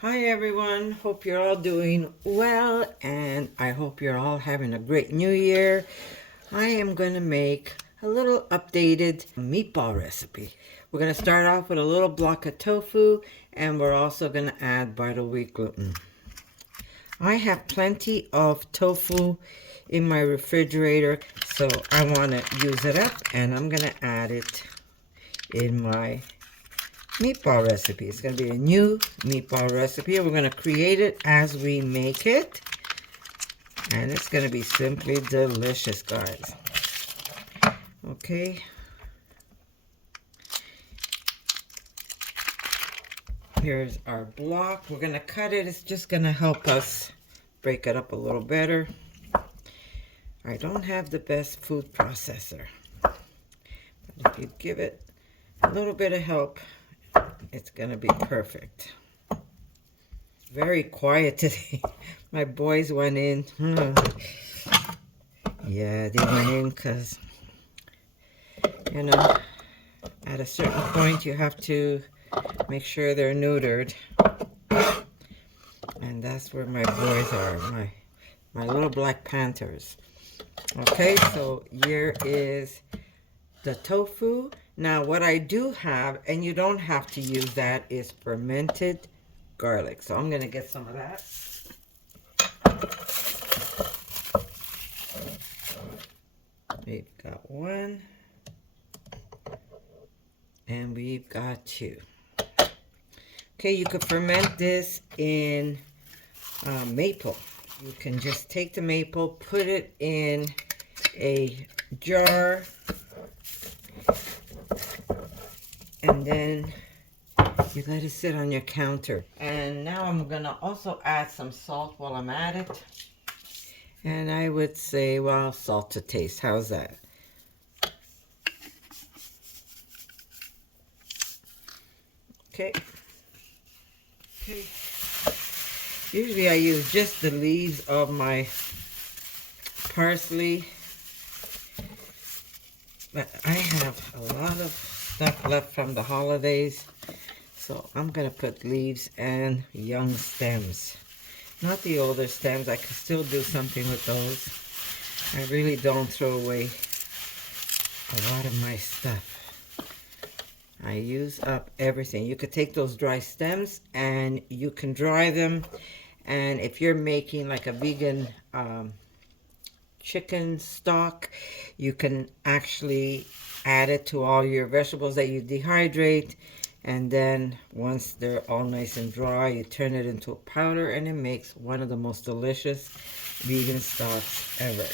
Hi everyone, hope you're all doing well and I hope you're all having a great new year. I am going to make a little updated meatball recipe. We're going to start off with a little block of tofu and we're also going to add vital wheat gluten. I have plenty of tofu in my refrigerator, so I want to use it up and I'm going to add it in my meatball recipe. It's going to be a new meatball recipe. We're going to create it as we make it. And it's going to be simply delicious, guys. Okay. Here's our block. We're going to cut it. It's just going to help us break it up a little better. I don't have the best food processor. But if you give it a little bit of help, it's going to be perfect. Very quiet today. My boys went in. Yeah, they went in because, you know, at a certain point you have to make sure they're neutered. And that's where my boys are, my little black panthers. Okay, so here is the tofu. Now what I do have, and you don't have to use that, is fermented garlic. So I'm going to get some of that. We've got one. And we've got two. Okay, you could ferment this in maple. You can just take the maple, put it in a jar, and then you let it sit on your counter. And now I'm gonna also add some salt while I'm at it. And I would say, well, salt to taste. How's that? Okay. Okay. Usually I use just the leaves of my parsley. But I have a lot of stuff left from the holidays. So I'm going to put leaves and young stems. Not the older stems. I can still do something with those. I really don't throw away a lot of my stuff. I use up everything. You could take those dry stems and you can dry them. And if you're making like a vegan chicken stock, you can actually add it to all your vegetables that you dehydrate. And then once they're all nice and dry, you turn it into a powder and it makes one of the most delicious vegan stocks ever.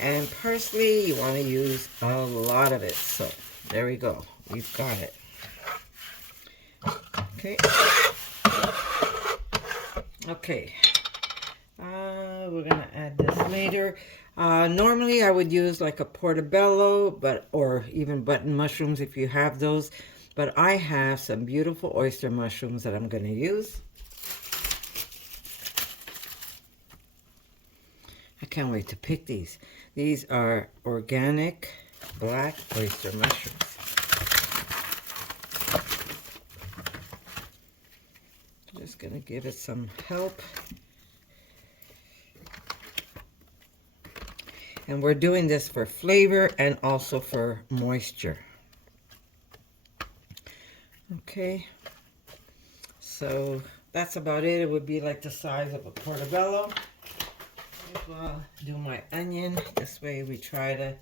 And parsley, you want to use a lot of it. So there we go. We've got it. Okay. Okay. We're going to add this later. Normally I would use like a portobello, or even button mushrooms if you have those. But I have some beautiful oyster mushrooms that I'm going to use. I can't wait to pick these. These are organic black oyster mushrooms. Just going to give it some help. And we're doing this for flavor and also for moisture. Okay, so that's about it. It would be like the size of a portobello. I'll do my onion. This way we try to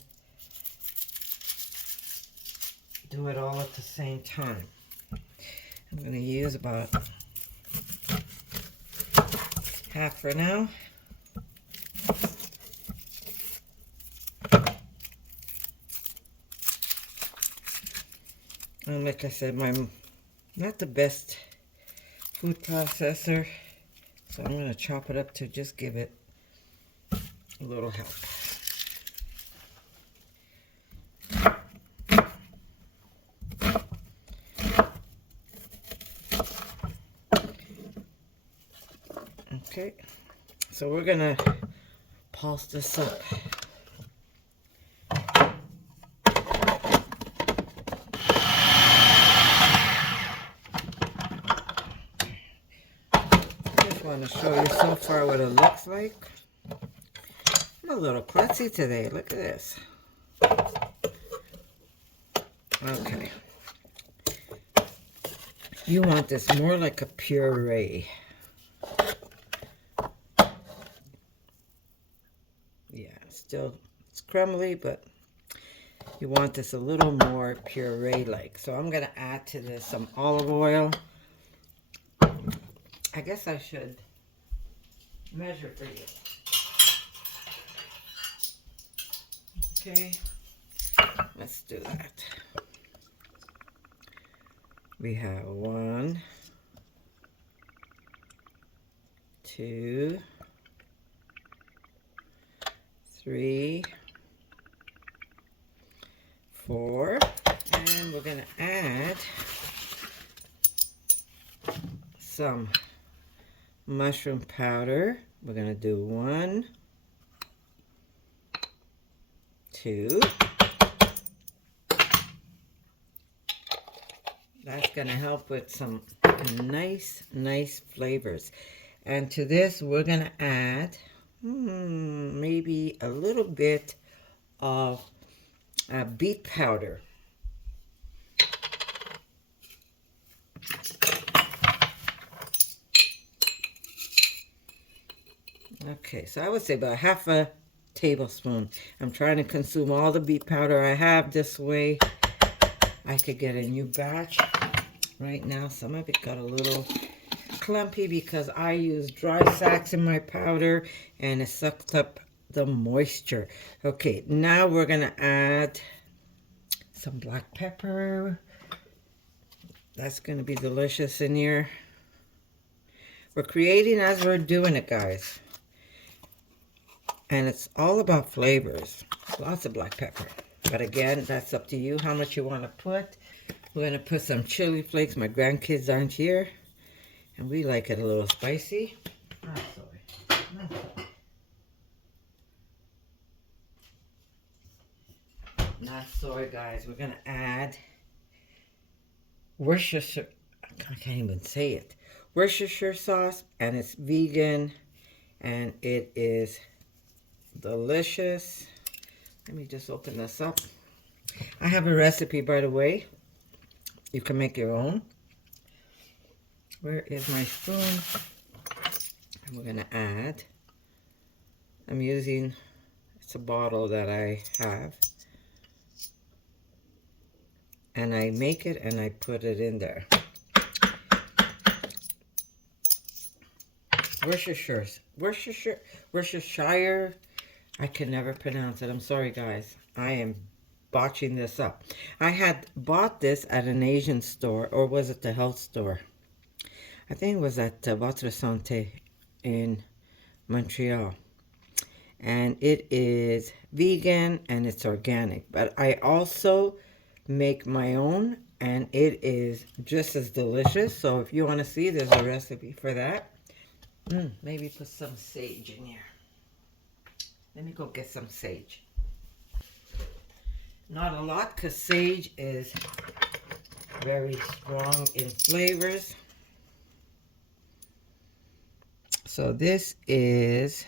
do it all at the same time. I'm going to use about half for now. And like I said, I'm not the best food processor, so I'm going to chop it up to just give it a little help. Okay, so we're going to pulse this up. want to show you so far what it looks like. I'm a little klutzy today. Look at this. Okay. You want this more like a puree. Yeah, still it's crumbly, but you want this a little more puree-like. So I'm going to add to this some olive oil. I guess I should measure for you. Okay, let's do that. We have 1, 2, 3, 4, and we're going to add some mushroom powder. We're going to do 1, 2. That's going to help with some nice flavors. And to this, we're going to add maybe a little bit of beet powder. Okay, so I would say about half a tablespoon. I'm trying to consume all the beet powder I have. This way I could get a new batch. Right now, some of it got a little clumpy because I use dry sacks in my powder and it sucked up the moisture. Okay, now we're going to add some black pepper. That's going to be delicious in here. We're creating as we're doing it, guys. And it's all about flavors. Lots of black pepper. But again, that's up to you how much you want to put. We're going to put some chili flakes. My grandkids aren't here. And we like it a little spicy. Not soy, guys. We're going to add Worcestershire. I can't even say it. Worcestershire sauce. And it's vegan. And it is delicious. Let me just open this up. I have a recipe, by the way. You can make your own. Where is my spoon? And we're going to add. I'm using, it's a bottle that I have. And I make it and I put it in there. Worcestershire. I can never pronounce it. I'm sorry, guys. I am botching this up. I had bought this at an Asian store, or was it the health store? I think it was at Votre Santé in Montreal. And it is vegan and it's organic. But I also make my own and it is just as delicious. So if you want to see, there's a recipe for that. Maybe put some sage in here. Let me go get some sage. Not a lot because sage is very strong in flavors. So this is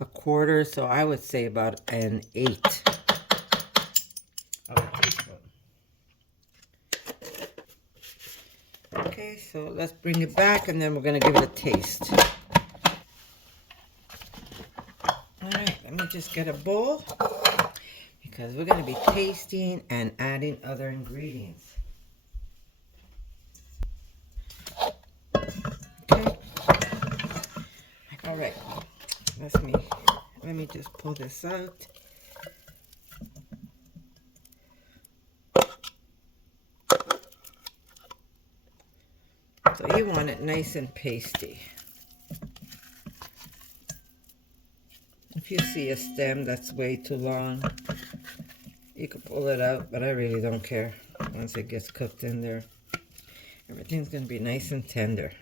a quarter, so I would say about an 1/8 of a teaspoon. Okay, so let's bring it back and then we're going to give it a taste. Alright, let me just get a bowl because we're going to be tasting and adding other ingredients. Okay. Alright, let me just pull this out. So you want it nice and pasty. If you see a stem that's way too long, you can pull it out, but I really don't care. Once it gets cooked in there, everything's going to be nice and tender.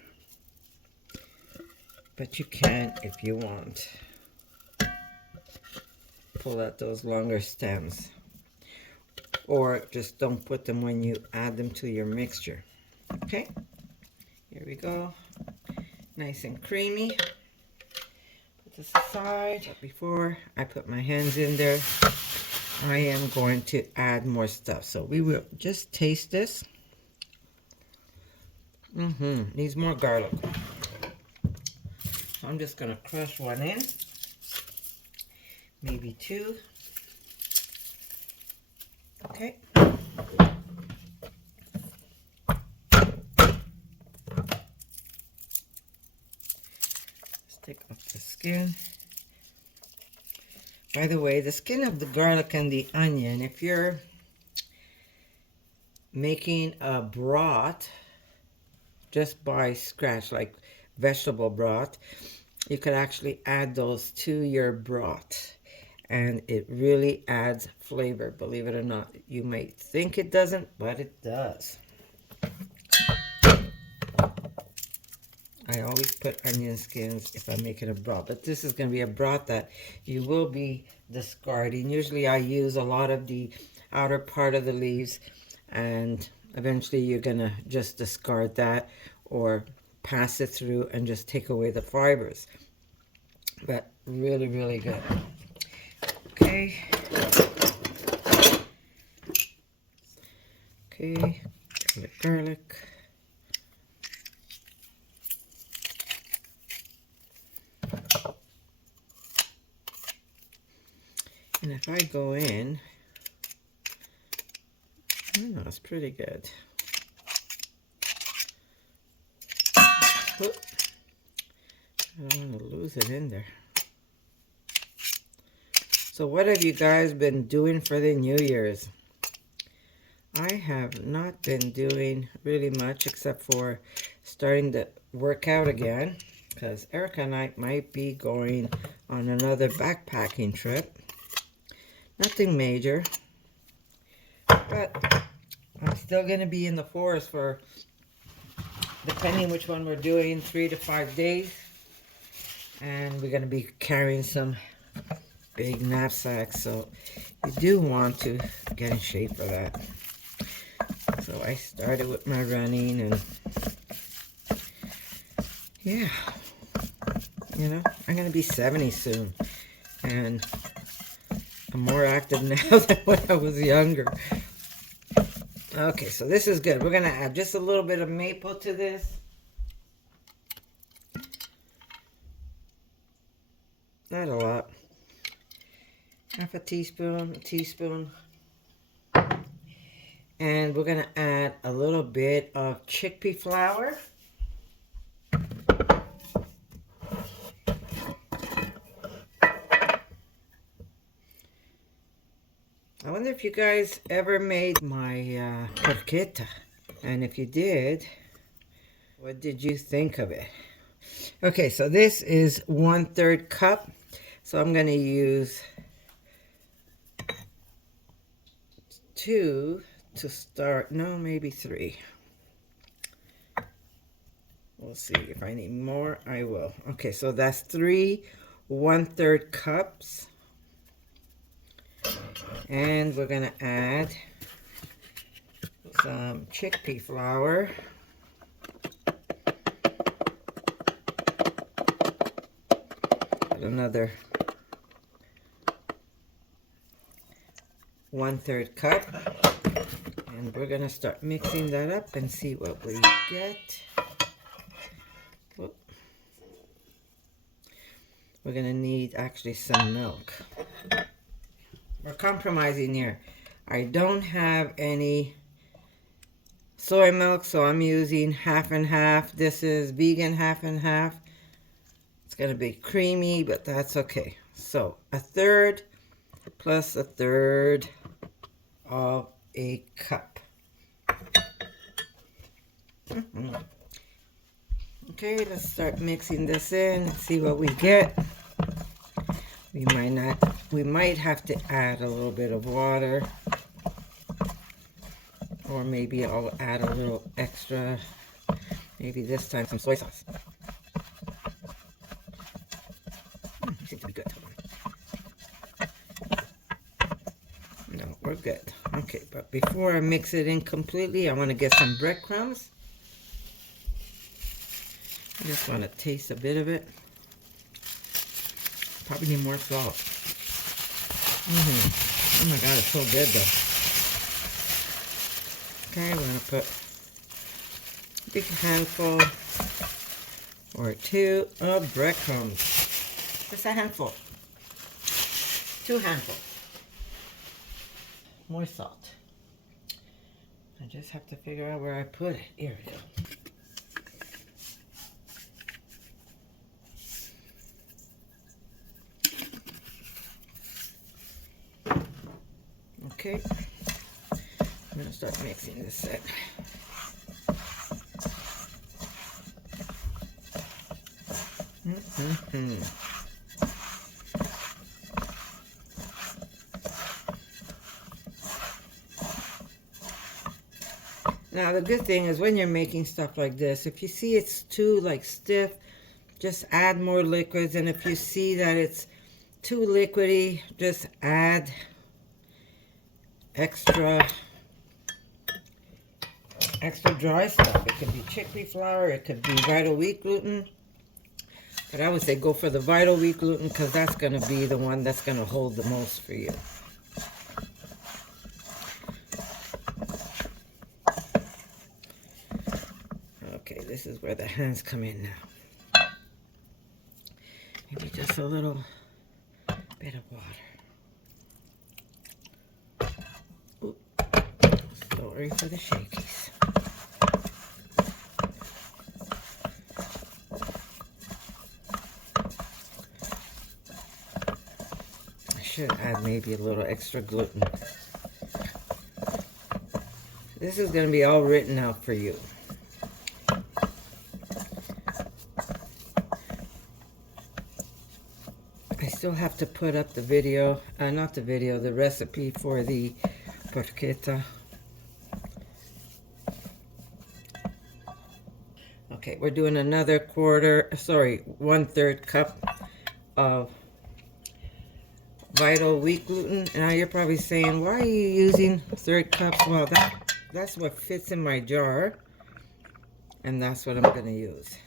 But you can, if you want, pull out those longer stems. Or just don't put them when you add them to your mixture. Okay? Here we go. nice and creamy. Put this aside. But before I put my hands in there, I am going to add more stuff. So we will just taste this. Needs more garlic. So I'm just going to crush one in. Maybe two. Okay. Take off the skin. By the way, the skin of the garlic and the onion, if you're making a broth just by scratch, like vegetable broth, you could actually add those to your broth, and it really adds flavor, believe it or not. You might think it doesn't, but it does. I always put onion skins if I'm making a broth, but this is going to be a broth that you will be discarding. Usually I use a lot of the outer part of the leaves, and eventually you're going to just discard that or pass it through and just take away the fibers. But really, really good. Okay. Okay, garlic. And if I go in, oh, it's pretty good. Whoop. I don't want to lose it in there. So what have you guys been doing for the New Year's? I have not been doing really much except for starting to work out again, because Erica and I might be going on another backpacking trip. Nothing major, but I'm still going to be in the forest for, depending which one we're doing, 3 to 5 days. And we're going to be carrying some big knapsacks, so you do want to get in shape for that. So I started with my running, and yeah, you know, I'm going to be 70 soon, and I'm more active now than when I was younger. Okay, so this is good. We're going to add just a little bit of maple to this. Not a lot. Half a teaspoon, And we're going to add a little bit of chickpea flour. I wonder if you guys ever made my porchetta, and if you did, what did you think of it? Okay, so this is 1/3 cup, so I'm going to use 2 to start. No, maybe 3. We'll see. If I need more, I will. Okay, so that's 3 1/3 cups. And we're going to add some chickpea flour. Another 1/3 cup. And we're going to start mixing that up and see what we get. Whoop. We're going to need actually some milk. We're compromising here. I don't have any soy milk, so I'm using half and half. This is vegan half and half. It's going to be creamy, but that's okay. So 1/3 plus 1/3 of a cup. Okay, let's start mixing this in and see what we get. We might have to add a little bit of water, or maybe I'll add a little extra, maybe this time some soy sauce. Seems to be good. No, we're good. Okay, but before I mix it in completely, I want to get some breadcrumbs. I just want to taste a bit of it. Probably need more salt. Oh my god, it's so good though. Okay, we're going to put a big handful or two of breadcrumbs. Just a handful. 2 handfuls. More salt. I just have to figure out where I put it. Here we go. Okay, I'm gonna start mixing this set. Now the good thing is when you're making stuff like this, if you see it's too like stiff, just add more liquids, and if you see that it's too liquidy, just add extra dry stuff. It could be chickpea flour, it could be vital wheat gluten, but I would say go for the vital wheat gluten because that's going to be the one that's going to hold the most for you. Okay, this is where the hands come in now. Maybe just a little bit of water. Sorry for the shakies. I should add maybe a little extra gluten. This is going to be all written out for you. I still have to put up the video, the recipe for the porchetta. Okay, we're doing another 1/3 cup of vital wheat gluten. Now you're probably saying, why are you using 1/3 cups? Well, that's what fits in my jar, and that's what I'm going to use.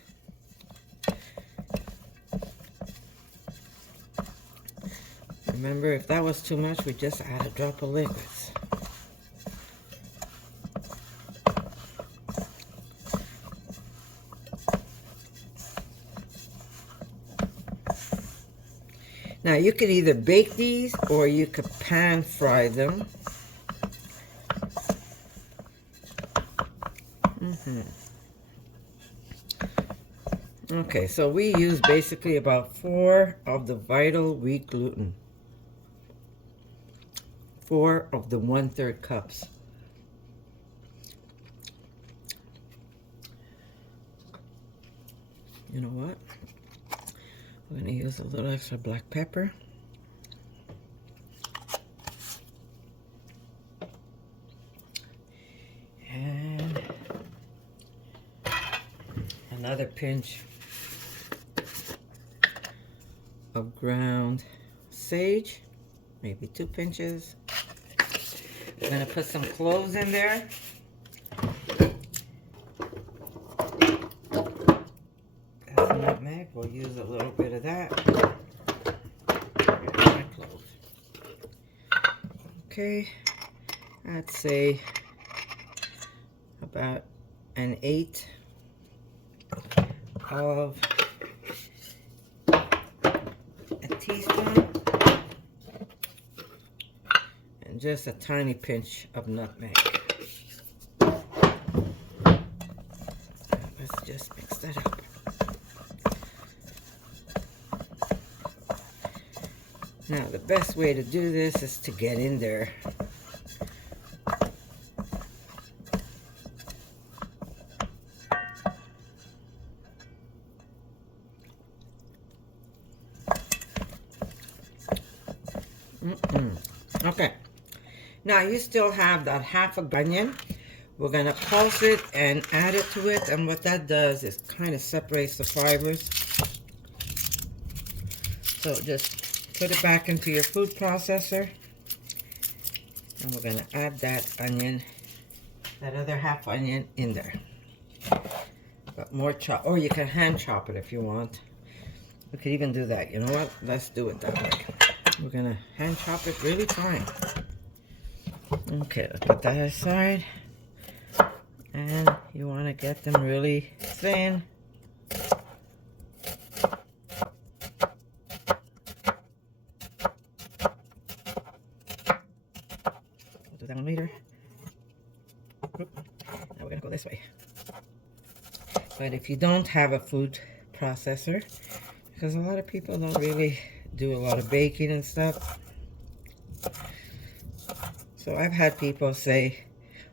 Remember, if that was too much, we just add a drop of liquids. Now you could either bake these or you could pan fry them. Okay, so we use basically about 4 of the vital wheat gluten. 4 of the 1/3 cups. You know what? I'm going to use a little extra black pepper. And another pinch of ground sage, maybe 2 pinches. We're going to put some cloves in there. Nutmeg, we'll use a little bit of that. Here's my clove. Okay, I'd say about an 1/8 of a teaspoon, and just a tiny pinch of nutmeg. Let's just mix that up. Now, the best way to do this is to get in there. Okay. Now, you still have that half a onion. We're going to pulse it and add it to it. And what that does is kind of separates the fibers. So just put it back into your food processor, and we're going to add that onion, that other half onion in there. But more chop, or you can hand chop it if you want. We could even do that. You know what? Let's do it that way. We're gonna hand chop it really fine. Okay, let's put that aside. And you want to get them really thin. We'll do that one later. Now we're gonna go this way. But if you don't have a food processor, because a lot of people don't really do a lot of baking and stuff. So I've had people say,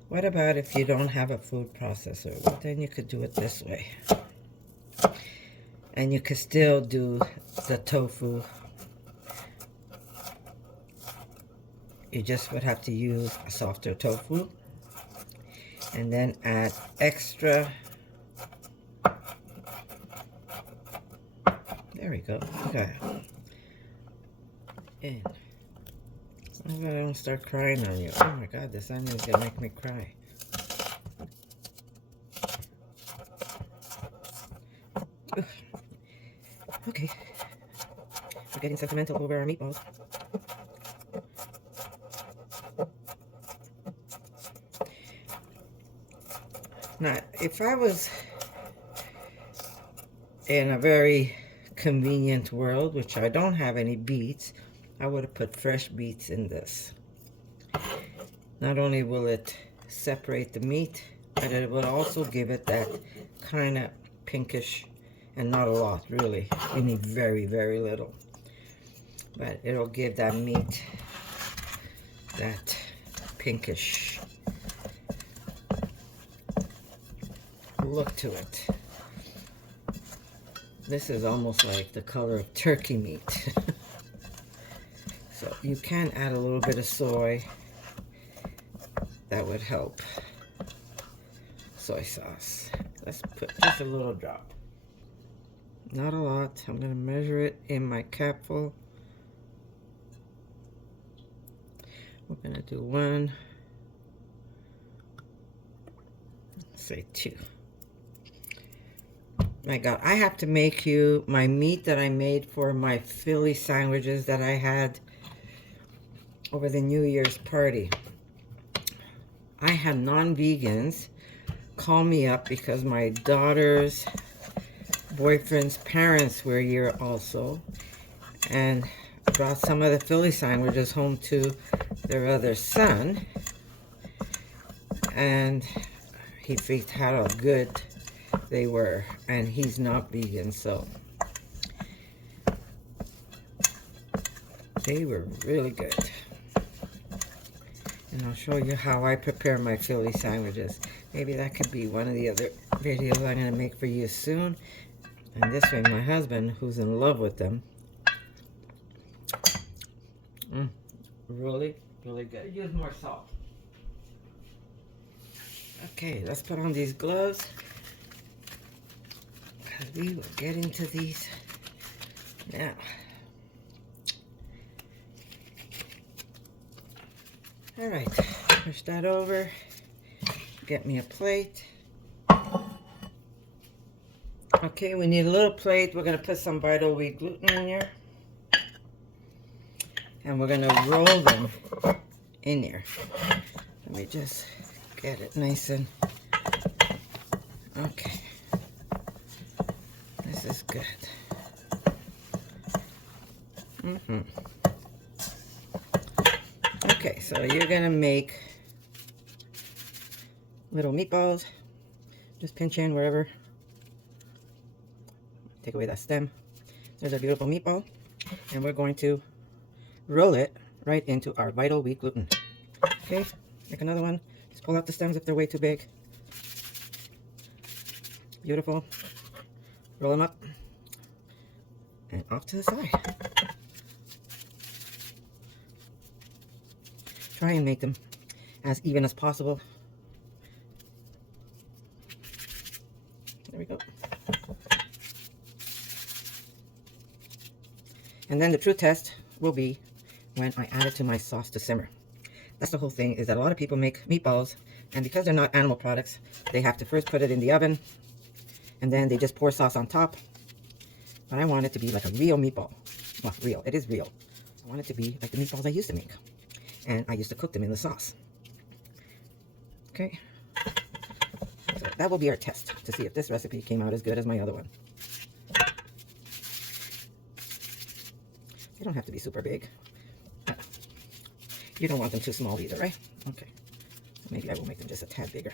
what about if you don't have a food processor? Well, then you could do it this way. And you could still do the tofu. You just would have to use a softer tofu. And then add extra. There we go. Okay. And I hope I don't start crying on you. Oh my God, this onion is gonna make me cry. Ugh. Okay. We're getting sentimental over our meatballs. Now, if I was in a very convenient world, which I don't have any beets, I would have put fresh beets in this. Not only will it separate the meat, but it will also give it that kind of pinkish, and not a lot really. You need very, very little. But it'll give that meat that pinkish look to it. This is almost like the color of turkey meat. So you can add a little bit of soy. That would help. Soy sauce. Let's put just a little drop. Not a lot. I'm going to measure it in my capful. We're going to do 1, say 2. My God, I have to make you my meat that I made for my Philly sandwiches that I had over the New Year's party. I had non-vegans call me up because my daughter's boyfriend's parents were here also, and brought some of the Philly sandwiches home to their other son, and he freaked out how good they were, and he's not vegan, so they were really good. And I'll show you how I prepare my Philly sandwiches. Maybe that could be one of the other videos I'm going to make for you soon. And this way my husband, who's in love with them, really, really good. Use more salt. Okay, let's put on these gloves, because we will get into these now. All right, push that over. Get me a plate. Okay, we need a little plate. We're going to put some vital wheat gluten in here. And we're going to roll them in here. Let me just get it nice and... Okay. This is good. Okay, so you're going to make little meatballs. Just pinch in wherever. Take away that stem. There's a beautiful meatball. And we're going to roll it right into our vital wheat gluten. Okay, make another one. Just pull out the stems if they're way too big. Beautiful. Roll them up. And off to the side. Try and make them as even as possible. There we go. And then the true test will be when I add it to my sauce to simmer. That's the whole thing, is that a lot of people make meatballs, and because they're not animal products, they have to first put it in the oven, and then they just pour sauce on top. But I want it to be like a real meatball. Well, real. It is real. I want it to be like the meatballs I used to make. And I used to cook them in the sauce. Okay. So that will be our test to see if this recipe came out as good as my other one. They don't have to be super big. You don't want them too small either, right? Okay. Maybe I will make them just a tad bigger.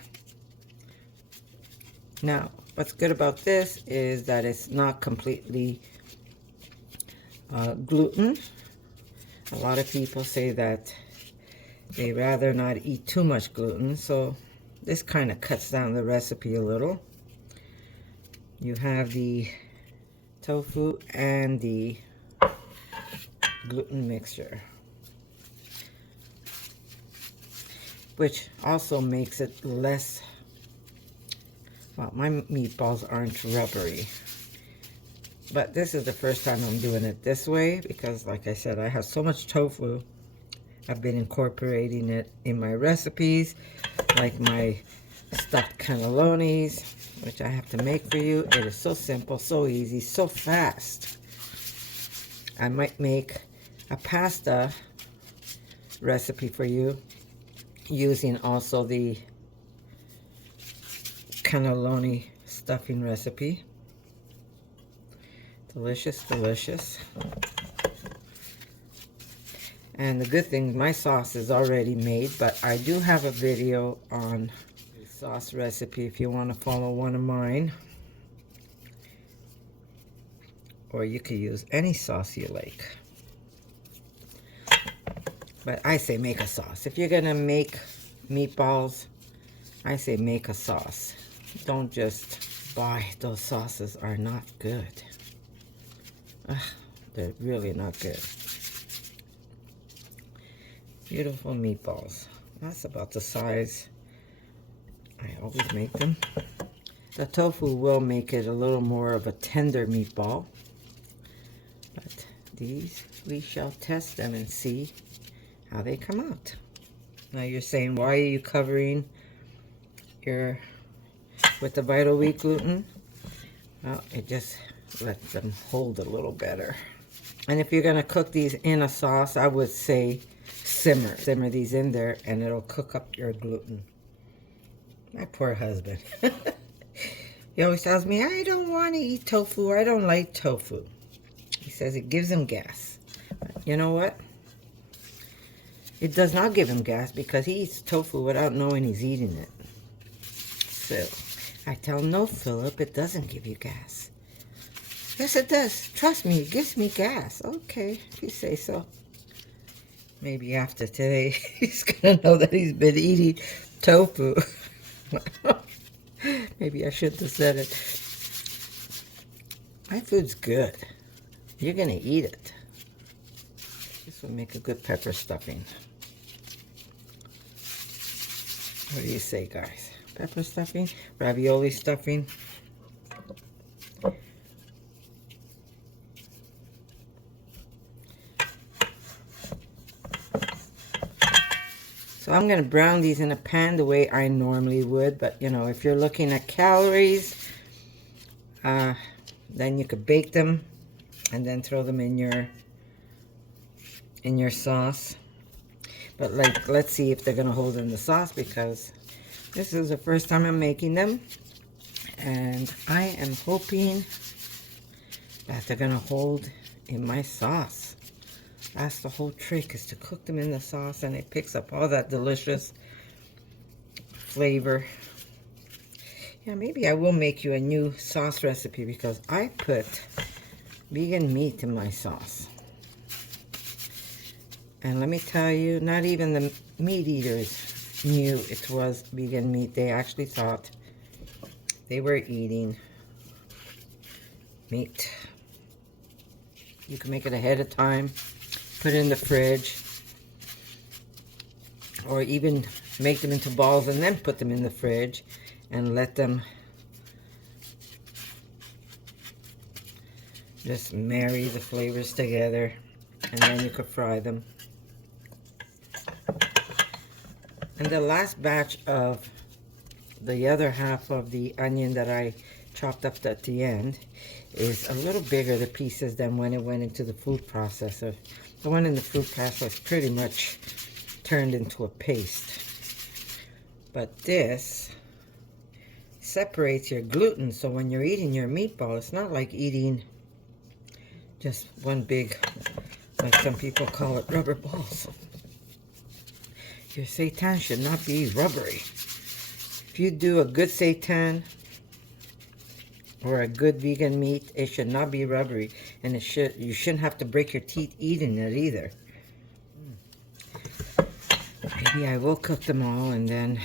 Now, what's good about this is that it's not completely gluten. A lot of people say that they rather not eat too much gluten, so this kind of cuts down the recipe a little. You have the tofu and the gluten mixture, which also makes it less, well, my meatballs aren't rubbery. But this is the first time I'm doing it this way because, like I said, I have so much tofu. I've been incorporating it in my recipes, like my stuffed cannelonis, which I have to make for you. It is so simple, so easy, so fast. I might make a pasta recipe for you using also the cannelloni stuffing recipe. Delicious, delicious. And the good thing, my sauce is already made, but I do have a video on the sauce recipe if you want to follow one of mine. Or you could use any sauce you like. But I say make a sauce. If you're going to make meatballs, I say make a sauce. Don't just buy. Those sauces are not good. Ugh, they're really not good. Beautiful meatballs. That's about the size I always make them. The tofu will make it a little more of a tender meatball. But these, we shall test them and see how they come out. Now you're saying, why are you covering your with the Vital Wheat gluten? Well, it just lets them hold a little better. And if you're going to cook these in a sauce, I would say simmer these in there, and it'll cook up your gluten. My poor husband. He always tells me, I don't want to eat tofu, or I don't like tofu. He says it gives him gas. But you know what? It does not give him gas because he eats tofu without knowing he's eating it. So I tell him, no, Philip, it doesn't give you gas. Yes, it does. Trust me, it gives me gas. Okay, if you say so. Maybe after today, he's going to know that he's been eating tofu. Maybe I shouldn't have said it. My food's good. You're going to eat it. This would make a good pepper stuffing. What do you say, guys? Pepper stuffing? Ravioli stuffing? So I'm going to brown these in a pan the way I normally would. But, you know, if you're looking at calories, then you could bake them and then throw them in your sauce. But, like, let's see if they're going to hold in the sauce because this is the first time I'm making them. And I am hoping that they're going to hold in my sauce. That's the whole trick, is to cook them in the sauce and it picks up all that delicious flavor. Yeah, maybe I will make you a new sauce recipe because I put vegan meat in my sauce. And let me tell you, not even the meat eaters knew it was vegan meat. They actually thought they were eating meat. You can make it ahead of time. Put it in the fridge, or even make them into balls and then put them in the fridge and let them just marry the flavors together, and then you could fry them. And the last batch of the other half of the onion that I chopped up at the end, is a little bigger, the pieces, than when it went into the food processor. The one in the food processor is pretty much turned into a paste. But this separates your gluten, so when you're eating your meatball, it's not like eating just one big, like some people call it, rubber balls. Your seitan should not be rubbery. If you do a good seitan or a good vegan meat, it should not be rubbery, and you shouldn't have to break your teeth eating it either. Maybe I will cook them all and then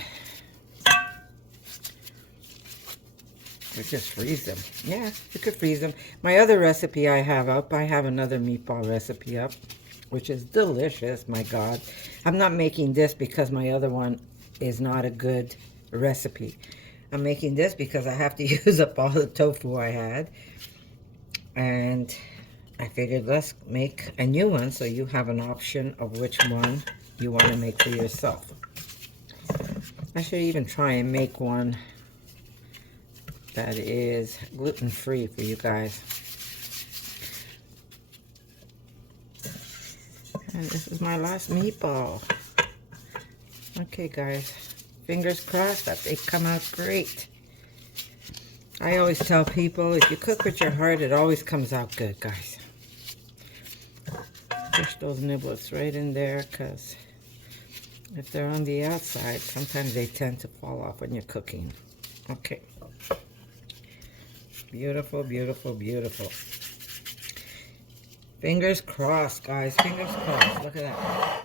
we'll just freeze them. Yeah, you could freeze them. My other recipe I have up, I have another meatball recipe up, which is delicious, my God. I'm not making this because my other one is not a good recipe. I'm making this because I have to use up all the tofu I had. And I figured let's make a new one so you have an option of which one you want to make for yourself. I should even try and make one that is gluten-free for you guys. And this is my last meatball. Okay, guys. Fingers crossed that they come out great. I always tell people, if you cook with your heart, it always comes out good, guys. Push those niblets right in there, because if they're on the outside, sometimes they tend to fall off when you're cooking. Okay. Beautiful, beautiful, beautiful. Fingers crossed, guys. Fingers crossed. Look at that.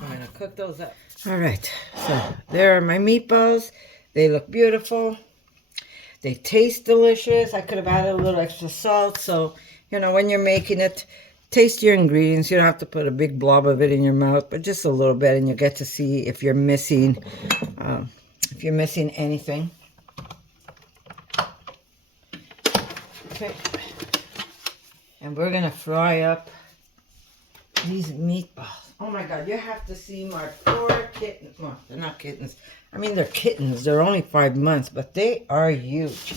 I'm going to cook those up. All right. So there are my meatballs. They look beautiful. They taste delicious. I could have added a little extra salt. So, you know, when you're making it, taste your ingredients. You don't have to put a big blob of it in your mouth, but just a little bit, and you get to see if you're missing anything. Okay. And we're going to fry up these meatballs. Oh my God, you have to see my poor kittens. Well, they're not kittens. I mean, they're kittens. They're only 5 months, but they are huge.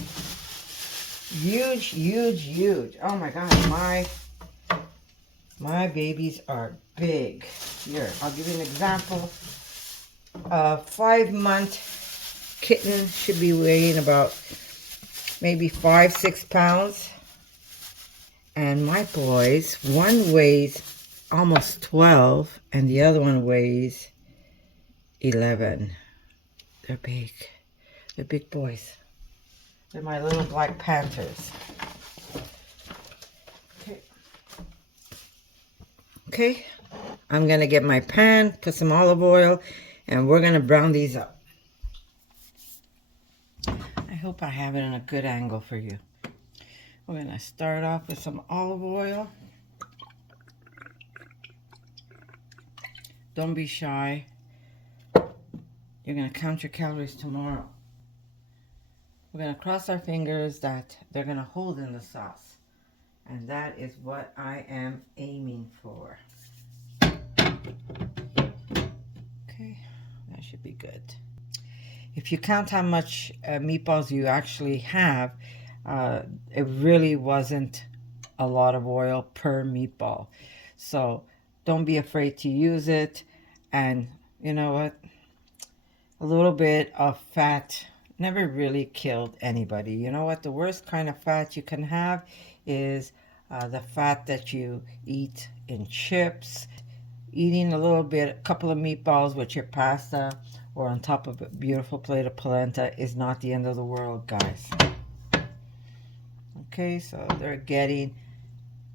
Huge, huge, huge. Oh my God, my babies are big. Here, I'll give you an example. A 5-month kitten should be weighing about maybe 5-6 pounds. And my boys, one weighs almost 12 and the other one weighs 11. They're big. They're big boys. They're my little black panthers. Okay, I'm gonna get my pan, put some olive oil, and we're gonna brown these up. I hope I have it in a good angle for you. We're gonna start off with some olive oil. Don't be shy. You're gonna count your calories tomorrow. We're gonna cross our fingers that they're gonna hold in the sauce. And that is what I am aiming for. Okay, that should be good. If you count how much meatballs you actually have, it really wasn't a lot of oil per meatball. So don't be afraid to use it. And you know what? A little bit of fat never really killed anybody. You know what? The worst kind of fat you can have is the fat that you eat in chips. Eating a couple of meatballs with your pasta or on top of a beautiful plate of polenta is not the end of the world, guys. Okay, so they're getting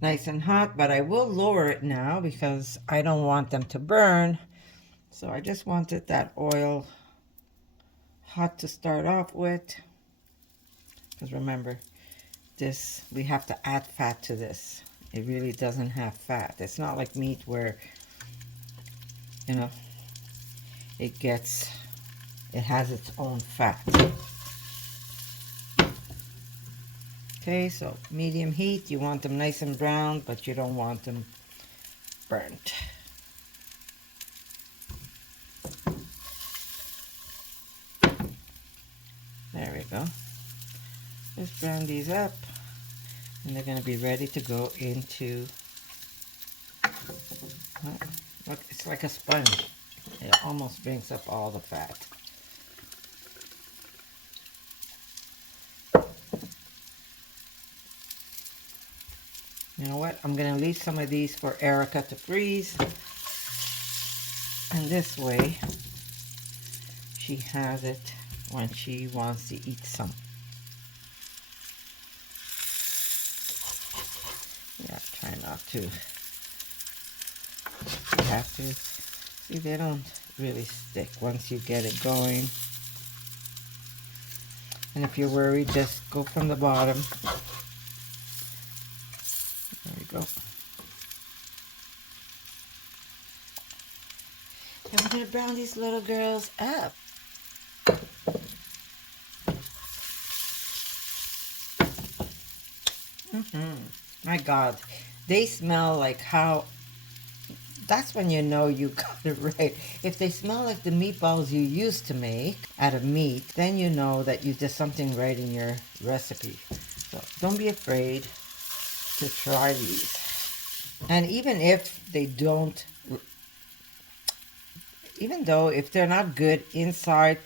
nice and hot, but I will lower it now because I don't want them to burn. So I just wanted that oil hot to start off with. Because remember, this, we have to add fat to this. It really doesn't have fat. It's not like meat where, you know, it has its own fat. Okay, so medium heat. You want them nice and brown, but you don't want them burnt. There we go. Just brown these up, and they're going to be ready to go into, look, it's like a sponge. It almost brings up all the fat. You know what? I'm going to leave some of these for Erica to freeze. And this way, she has it when she wants to eat some. Yeah, try not to. You have to. See, they don't really stick once you get it going. And if you're worried, just go from the bottom. There we go. And we're going to brown these little girls up. My God, they smell like how, that's when you know you got it right. If they smell like the meatballs you used to make out of meat, then you know that you did something right in your recipe. So don't be afraid to try these. And even if they don't, even though if they're not good inside,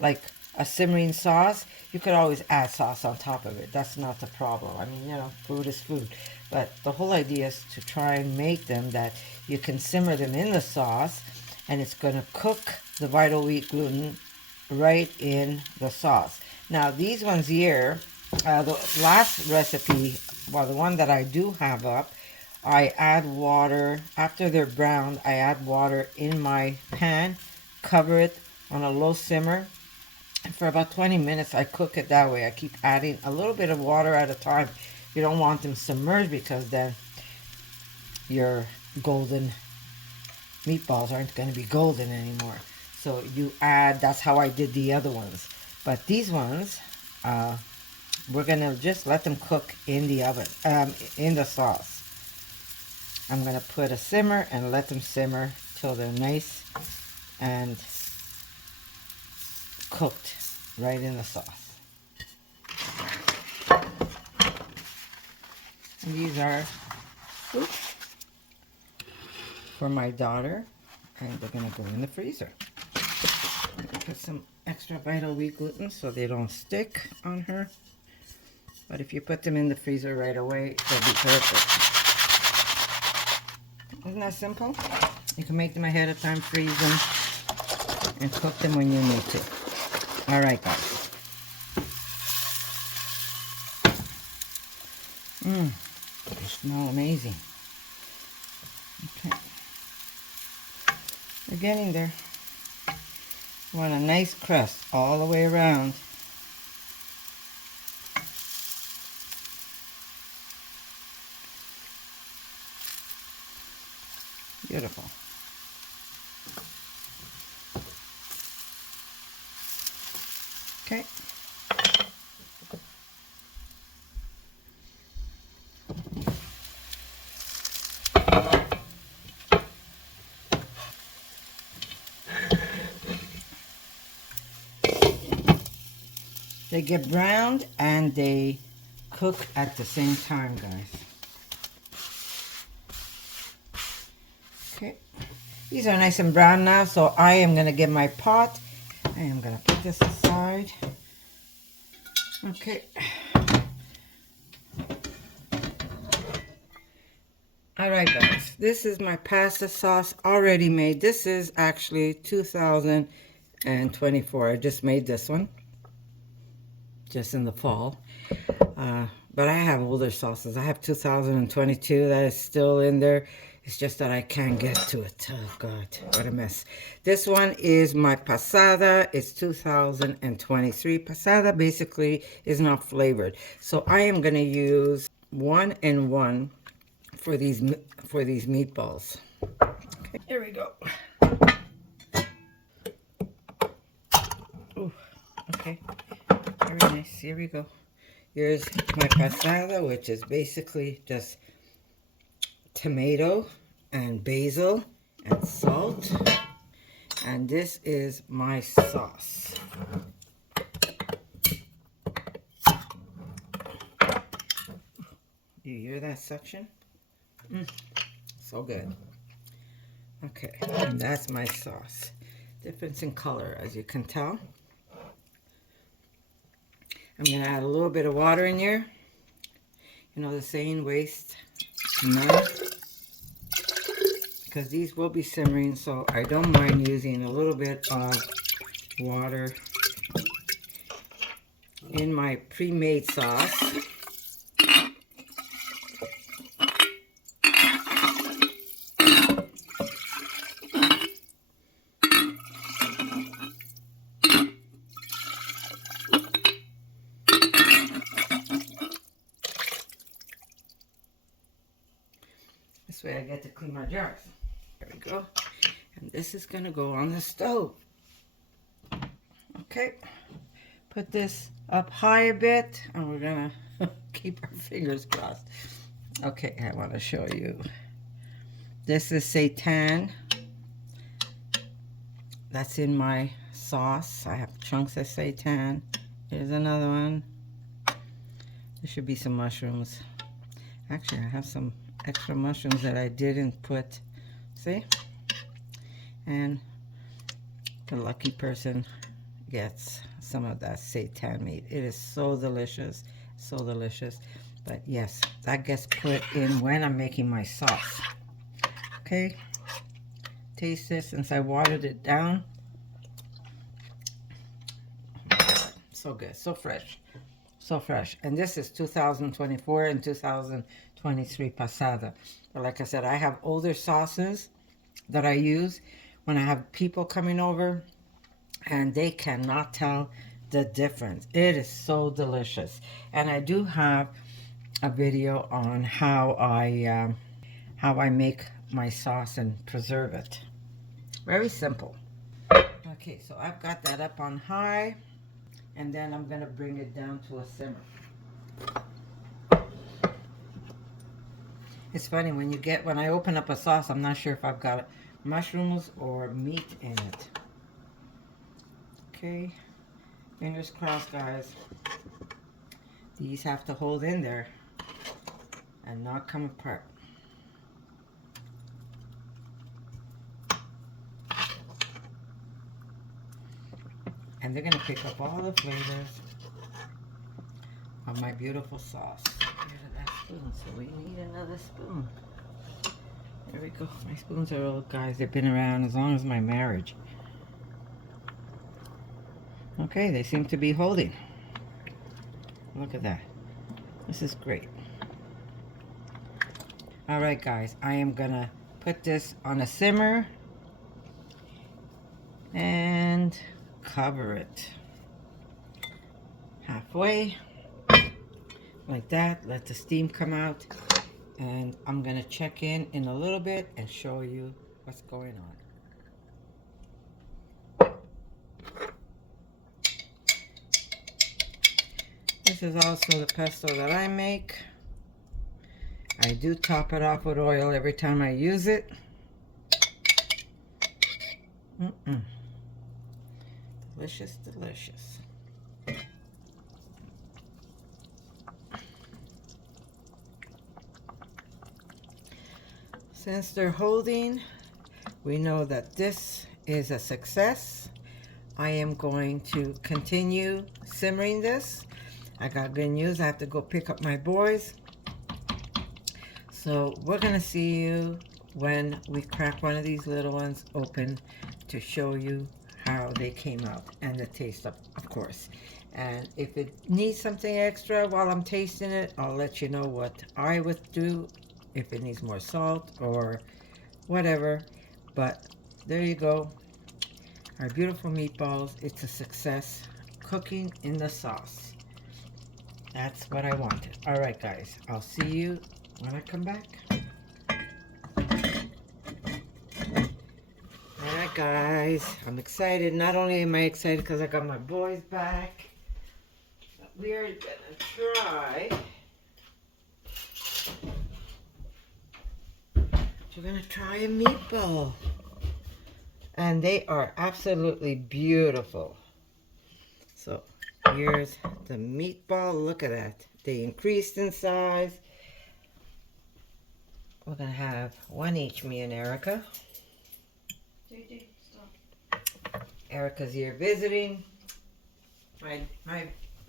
like a simmering sauce, you could always add sauce on top of it. That's not the problem. I mean, you know, food is food. But the whole idea is to try and make them that you can simmer them in the sauce, and it's going to cook the vital wheat gluten right in the sauce. Now, these ones here, the last recipe, well, the one that I do have up, I add water. After they're browned, I add water in my pan, cover it on a low simmer. And for about 20 minutes, I cook it that way. I keep adding a little bit of water at a time. You don't want them submerged because then your golden meatballs aren't going to be golden anymore. So you add, that's how I did the other ones. But these ones, we're going to just let them cook in the oven, in the sauce. I'm going to put a simmer and let them simmer till they're nice and cooked right in the sauce. And these are for my daughter, and they're going to go in the freezer. Put some extra vital wheat gluten so they don't stick on her. But if you put them in the freezer right away, they'll be perfect. Isn't that simple? You can make them ahead of time, freeze them, and cook them when you need to. Alright, guys. They smell amazing. Okay. We're getting there. You want a nice crust all the way around. Beautiful. Okay. They get browned and they cook at the same time, guys. Okay. These are nice and brown now, so I am going to get my pot. I am going to put this aside. Okay. Alright, guys. This is my pasta sauce already made. This is actually 2024. I just made this one. Just in the fall. But I have older sauces. I have 2022 that is still in there. It's just that I can't get to it. Oh, God. What a mess. This one is my pasada. It's 2023. Pasada basically is not flavored. So I am going to use 1 and 1 for these meatballs. Okay, here we go. Ooh, okay. Very nice. Here we go. Here's my pasada, which is basically just tomato and basil and salt. And this is my sauce. You hear that suction? So good. Okay, and that's my sauce. Difference in color, as you can tell. I'm gonna add a little bit of water in here. You know the saying, waste none. Because these will be simmering, so I don't mind using a little bit of water in my pre-made sauce. This way I get to clean my jars. There we go. And this is going to go on the stove. Okay. Put this up high a bit, and we're going to keep our fingers crossed. Okay, I want to show you. This is seitan. That's in my sauce. I have chunks of seitan. Here's another one. There should be some mushrooms. Actually, I have some extra mushrooms that I didn't put. See? And the lucky person gets some of that seitan meat. It is so delicious. So delicious. But yes, that gets put in when I'm making my sauce. Okay? Taste this since I watered it down. So good. So fresh. So fresh. And this is 2024 and 2023 pasada. But like I said, I have older sauces that I use when I have people coming over, and they cannot tell the difference. It is so delicious. And I do have a video on how I make my sauce and preserve it. Very simple. Okay, so I've got that up on high, and then I'm gonna bring it down to a simmer. It's funny when I open up a sauce, I'm not sure if I've got mushrooms or meat in it. Okay, fingers crossed, guys. These have to hold in there and not come apart. And they're gonna pick up all the flavors of my beautiful sauce. That spoon, so we need another spoon. There we go. My spoons are old, guys. They've been around as long as my marriage. Okay, they seem to be holding. Look at that. This is great. All right, guys. I am gonna put this on a simmer and cover it halfway. Like that. Let the steam come out, and I'm gonna check in a little bit and show you what's going on. This is also the pesto that I make. I do top it off with oil every time I use it. Delicious, delicious. Since they're holding, we know that this is a success. I am going to continue simmering this. I got good news. I have to go pick up my boys. So we're going to see you when we crack one of these little ones open to show you how they came out and the taste of course. And if it needs something extra while I'm tasting it, I'll let you know what I would do, if it needs more salt or whatever. But there you go. Our beautiful meatballs. It's a success. Cooking in the sauce. That's what I wanted. All right, guys. I'll see you when I come back. All right, guys. I'm excited. Not only am I excited because I got my boys back, but we're going to try... We're going to try a meatball. And they are absolutely beautiful. So here's the meatball. Look at that. They increased in size. We're gonna have one each, me and Erica. JJ, stop. Erica's here visiting.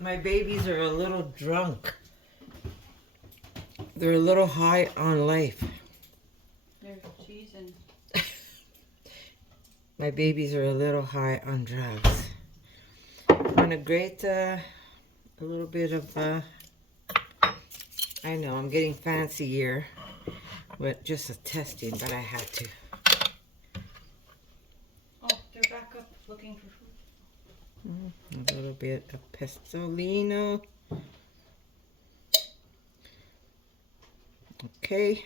My babies are a little drunk. They're a little high on life. There's cheese and... My babies are a little high on drugs. On a great, a little bit of, I know, I'm getting fancy here with just a testing, but I had to. Oh, they're back up looking for food. A little bit of pestolino. Okay.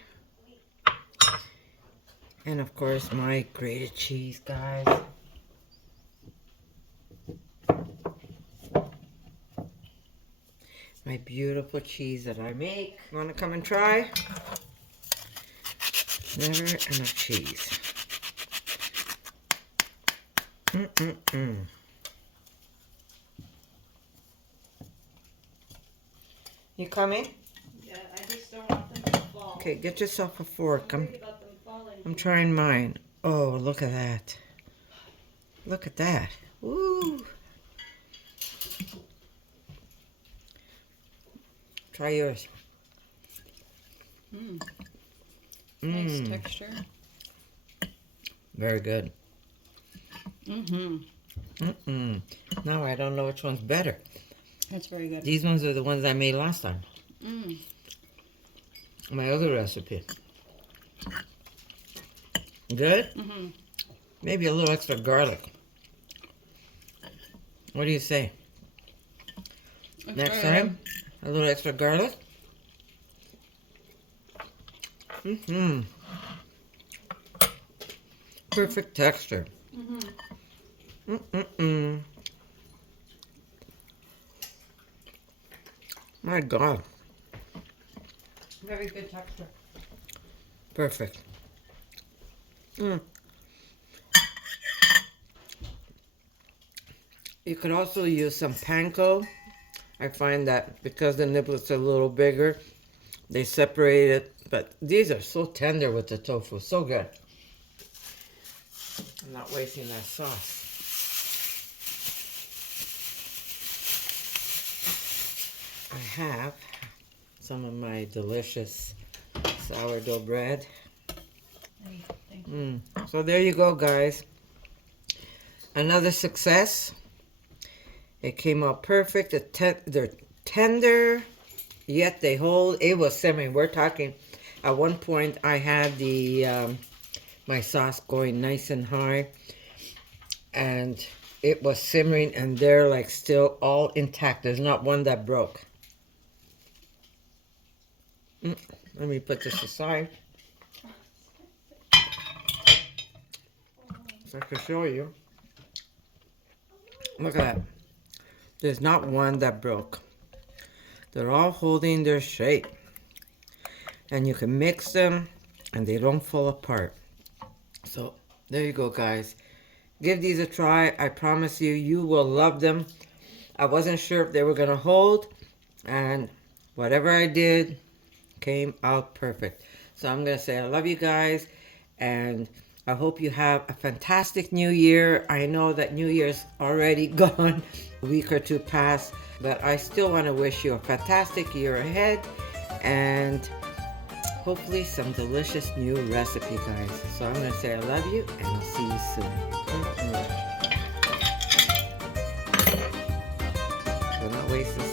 And of course my grated cheese, guys. My beautiful cheese that I make. You want to come and try? Never enough cheese. You coming? Yeah, I just don't want them to fall. Okay, get yourself a fork. I'm worried about them falling. I'm trying mine. Oh, look at that. Look at that. Woo! Try yours. Nice texture. Very good. Now I don't know which one's better. That's very good. These ones are the ones I made last time. My other recipe. Good? Maybe a little extra garlic. What do you say? Next time? A little extra garlic? Perfect texture. My God. Very good texture. Perfect. You could also use some panko. I find that because the niblets are a little bigger, they separate it. But these are so tender with the tofu. So good. I'm not wasting that sauce. I have some of my delicious sourdough bread. Hey, thank you. So there you go, guys. Another success. It came out perfect. They're tender, yet they hold. It was simmering. We're talking, at one point I had the my sauce going nice and high, and it was simmering, and they're like still all intact. There's not one that broke. Let me put this aside so I can show you. Look at that. There's not one that broke. They're all holding their shape. And you can mix them and they don't fall apart. So there you go, guys. Give these a try. I promise you, you will love them. I wasn't sure if they were going to hold, and whatever I did came out perfect. So I'm going to say I love you guys, and I hope you have a fantastic new year. I know that New Year's already gone, a week or two past, but I still want to wish you a fantastic year ahead, and hopefully some delicious new recipe, guys. So I'm going to say I love you, and I'll see you soon. So not wasting